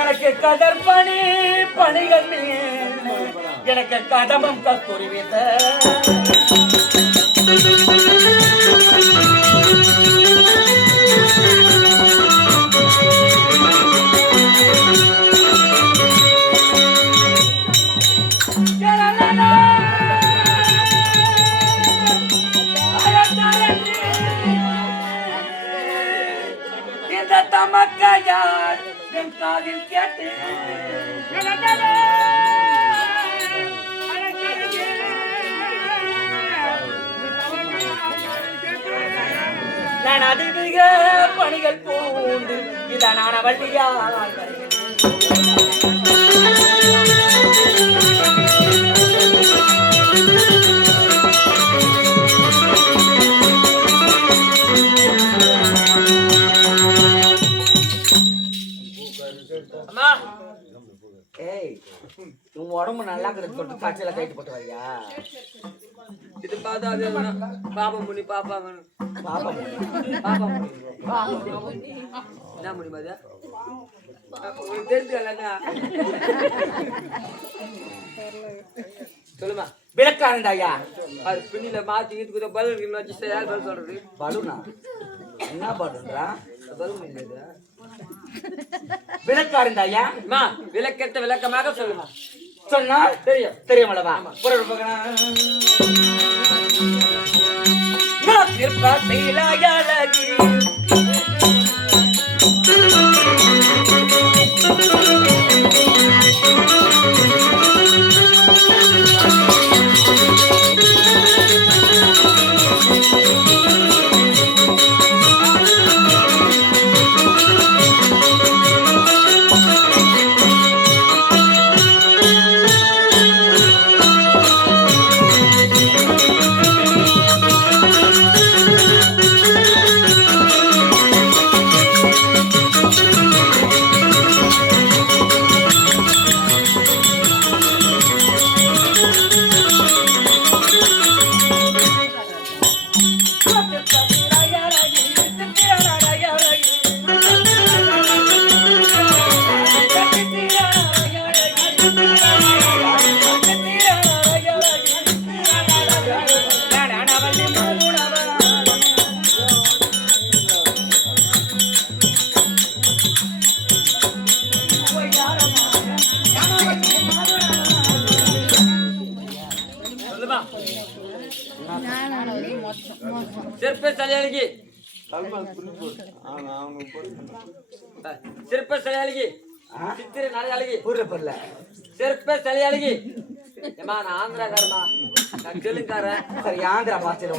எனக்கு கடற்பணி பணிகள் எனக்கு கடமம் கத்துரி வைத்த இந்த தமக்கையார் என் காதில் கேட்டு நான் அதிக பணிகள் பூண்டு இதனான வண்டியால் உடம்பு நல்லா தொட்டு காய்ச்சல கைட்டு போட்டு வரியா இது பார்த்தா அது பாப்பா முனி பாப்பா பாப்பா பாப்பா என்ன முனி மாதிரியா தெரிஞ்சுக்கலங்க சொல்லுமா விளக்காரண்டாயா அது பின்னில மாத்தி இது பலூன் வச்சு யார் பலூன் சொல்றது பலூனா என்ன பலூன்றா பலூன் இல்லையா விளக்காரண்டாயா விளக்கத்தை விளக்கமாக சொல்லுமா சொன்னா தெரியும் தெரியுமல்லவா சிற்ப தலையாளிக்கு சிற்ப தலையாளிக்கு சித்திர நடையாளிக்கு ஊர்ல சிற்ப தலையாளிக்கு ஏமா நான் ஆந்திராக்காரமா நான் தெலுங்காரன் சரி ஆந்திரா பாட்டு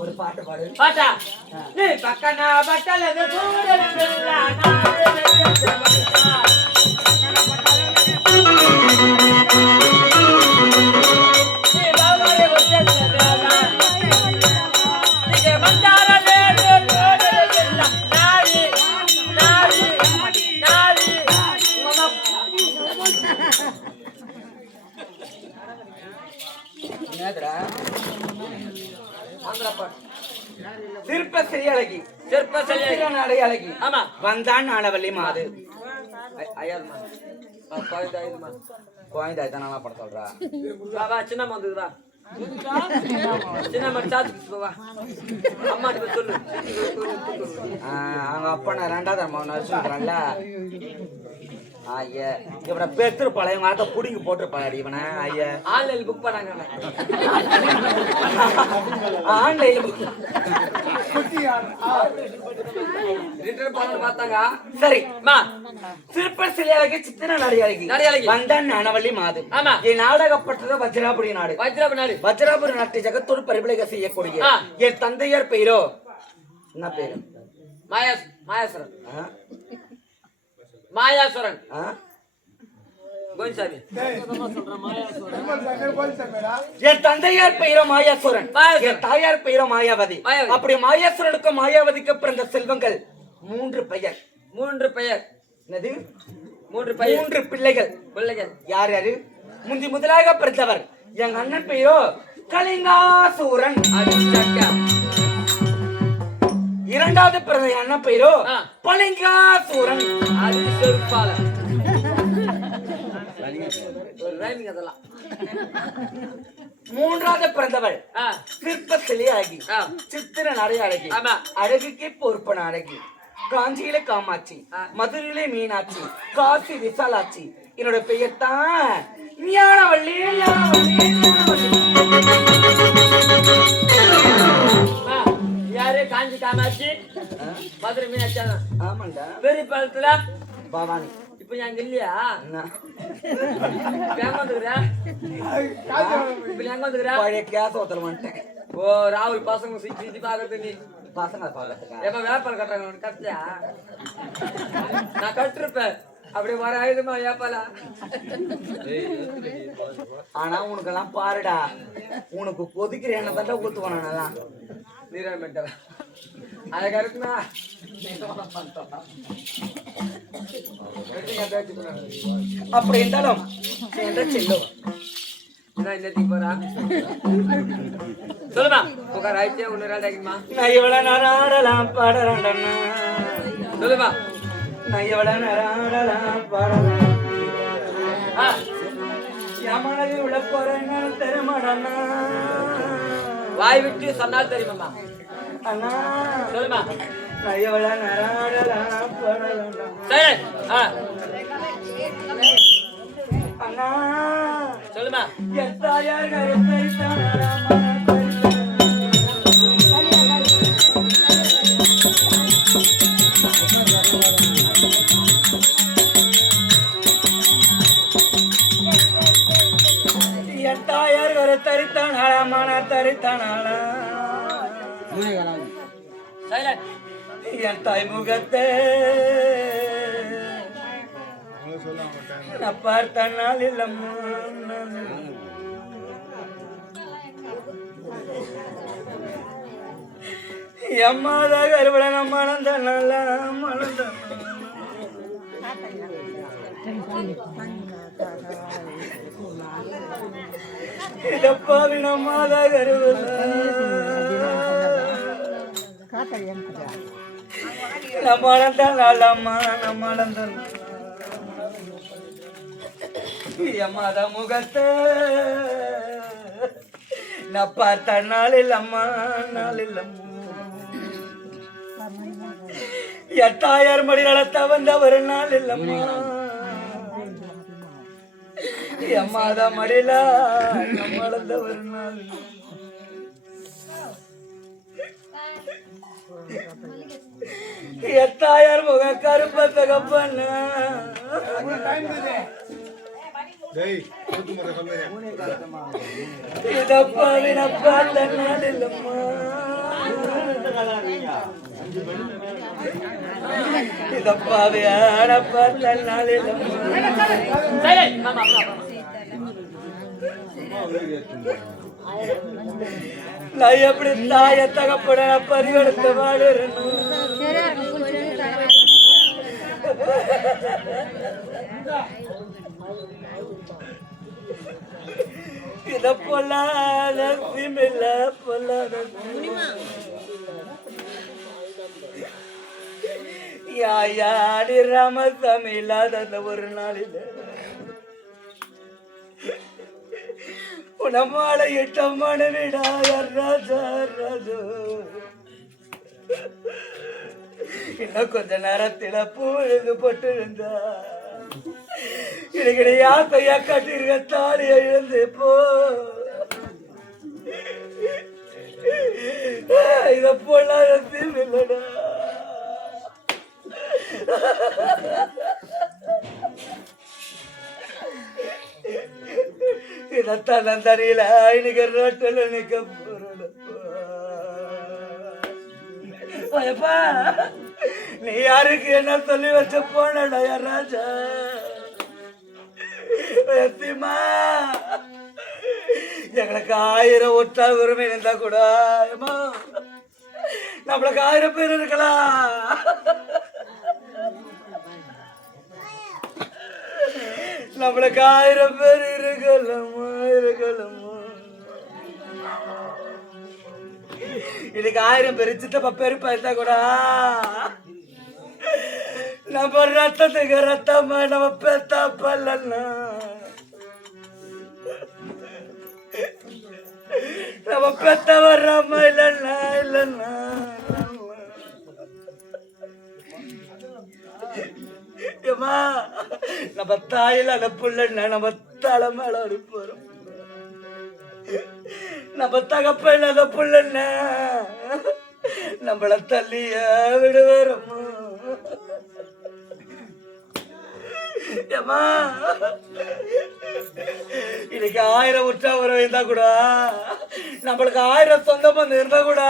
ஒரு பாட்டு பாடு பாட்டா நீ பக்கனா பட்டல சிற்ப செய்யழகி சிற்ப செய்ய அடையாளகி ஆமா வந்தான் ஆனவள்ளி மாது ஐயாருமா கோயந்தாயுமா கோயந்தாய் நல்லா பட சொல்றா பாபா சின்ன வந்துதுவா சின்ன சாத்து அம்மா சொல்லு அவங்க அப்பா நான் ரெண்டாவது அம்மா நடிச்சுக்கிறான்ல ஐயா இவனை பெற்றுப்பாள இவங்க அதை புடிங்கி போட்டுருப்பாடி இவனை ஐயா ஆன்லைன் புக் பண்ணாங்க ஆன்லைன்ல புக் ரிட்டர்ன் பண்ண பார்த்தாங்க சரி சிற்ப சிலையாளகி சித்திர நடையாளகி வந்தான் அனவள்ளி மாது ஆமா என் நாடகப்பட்டது வஜ்ராபுரி நாடு வஜ்ராபுரி நாட்டை ஜகத்தோடு பரிபிளக செய்யக்கூடிய என் தந்தையார் பெயரோ என்ன பேரு மாயாசுரன் மாயாசுரன் கோயின்சாமி என் தந்தையார் பெயரோ மாயாசுரன் என் தாயார் பெயரோ மாயாவதி அப்படி மாயாசுரனுக்கும் மாயாவதிக்கு பிறந்த செல்வங்கள் 3 பெயர் 3 பெயர். என்னது? 3 பெயர். 3 பிள்ளைகள். பிள்ளைகள் யார் யாரு? முதலாக பிறந்தவர் எங்க அண்ணன் பெயரோ கலிங்காசூரன். அடிச்சக்கா. இரண்டாவது பிறந்த என் அண்ணன் பெயரோ பலிங்காசூரன். அது செருப்பால. ஒரு ரைமிங் அதெல்லாம். மூன்றாவது பிறந்தவள் சிற்பத்திலே அழகி, சித்திர நடை அழகி, அழகுக்கே பொறுப்பன அழகி, காஞ்சியில காமாட்சி, மதுரையிலே மீனாட்சி, காசி விசாலாட்சி. என்னோட பெயர் தான் ஞானவள்ளி. யாரு? காஞ்சி காமாட்சி, மதுரை மீனாட்சி. ஆமாண்டா. பெரிய பாலத்துல பவானி. இப்ப எங்க இல்லையா? பழைய கேஸ் ஒருத்தர் வந்துட்டேன். ஓ ராகுல் பசங்க சுத்தி பாக்குறது. நீ பசங்க பாக்கிறதுக்கா? எப்ப வேப்பால் கட்டுறாங்க கட்டியா? நான் கட்டிருப்பேன். அப்படியே வர ஆயுதமா ஏப்பால. ஆனா உனக்கெல்லாம் பாருடா, உனக்கு கொதிக்கிற எண்ணெய் தான் ஊத்துவானா நல்லா நீராமெண்டா. அதை கருத்துனா அப்படி இருந்தாலும் செல்லும். சொல்லுமா உட்கார் ஆயிடுச்சே. ஒன்னு ரெண்டு ஆகிடுமா? நான் எவ்வளவு நாராடலாம் பாடுறேன்டா. சொல்லுமா. நான் எவ்வளவு நாராடலாம் பாடுறேன். எமனது உள்ள போறேன்னு தெரியுமாடா? வாய் விட்டு சொன்னால் தெரியுமாம்மா? அண்ணா சொல்லுமா. நான் எவ்வளவு நாராடலாம் பாடுறேன்டா. சரி. அண்ணா சொல்லுமா. என் தாயார் கருத்தரித்தானா? தரித்தானாளா மன தரித்தானாளா? என் தாய் முகத்தை நான் பார்த்த நாள் இல்லம்மா. எம்மாத கருவிட நான் மணந்த நல்லா மணந்த இதப்பாவின மாதா கருவில நான் மணந்த நாளம்மா. நான் மணந்த எம்மாத முகத்தை நான் பார்த்த நாள் இல்லம்மா. நாள் இல்லம்மா. என் தாயார் மடி நடத்த வந்த ஒரு நாள் இல்லம்மா. என் மாதா மடியில வளர்ந்த ஒரு நாள். என் தாயார் முக கருப்ப தகப்பண்ண இதப்பாவின பார்த்த நாள் இல்லம்மா. இதப்பாவியான பார்த்த நாள் இல்லம்மா. நான் எப்படி தாய தகப்பட பறிவெடுத்த வாழணும். இத பொல்லாத சிமில்ல பொல்லாத யாடி ராமசாமி இல்லாத ஒரு நாளில் உனமால இட்டமான விடா ராஜா ராஜோ. இன்னும் கொஞ்ச நேரத்தில பொழுது போட்டு இருந்தா எனக்கு யாத்தையா கட்டிருக்க தாலி எழுந்து போ. இத பொல்லாத தீவில்லடா. இதத்தான் நான் தெரியல. இன்னைக்கு ரோட்டில் நிக்க போறப்பா. நீ யாருக்கு என்ன சொல்லி வச்ச போனடா ராஜா? எங்களுக்கு 1000 ஒற்றா உரிமை இருந்தா கூட நம்மளுக்கு 1000 பேர் இருக்கலாம். நம்மளுக்கு 1000 பேர் இருக்கலாமா இருக்கலாமா? இதுக்கு 1000 பேர் சித்தப்பா பெருப்பா இருந்தா கூட நம்ம ரத்தத்துக்கு ரத்தமா நம்ம பெத்தா பல்லன்னா நம்ம பெத்த வர்றாம இல்லைன்னா இல்லைன்னா ஏமா நம்ம தாயில அந்த புள்ளன்னா நம்ம தலை மேல அனுப்புறோம். நம்ம தகப்ப இல்லாத புள்ளன்னா நம்மள தள்ளிய விடுவாரம்மா. ஏமா இன்னைக்கு 1000 உற்சாகம் இருந்தா கூட நம்மளுக்கு 1000 சொந்த பந்தம் இருந்தா கூட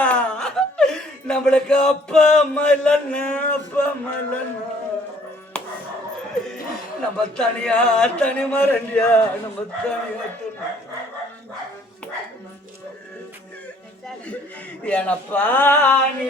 நம்மளுக்கு அப்பா அம்மா இல்லைன்னா அப்பா அம்மா இல்லைன்னா நம்ம தனியா தனி மரண்டியா நம்ம தனியா எனப்பா நீ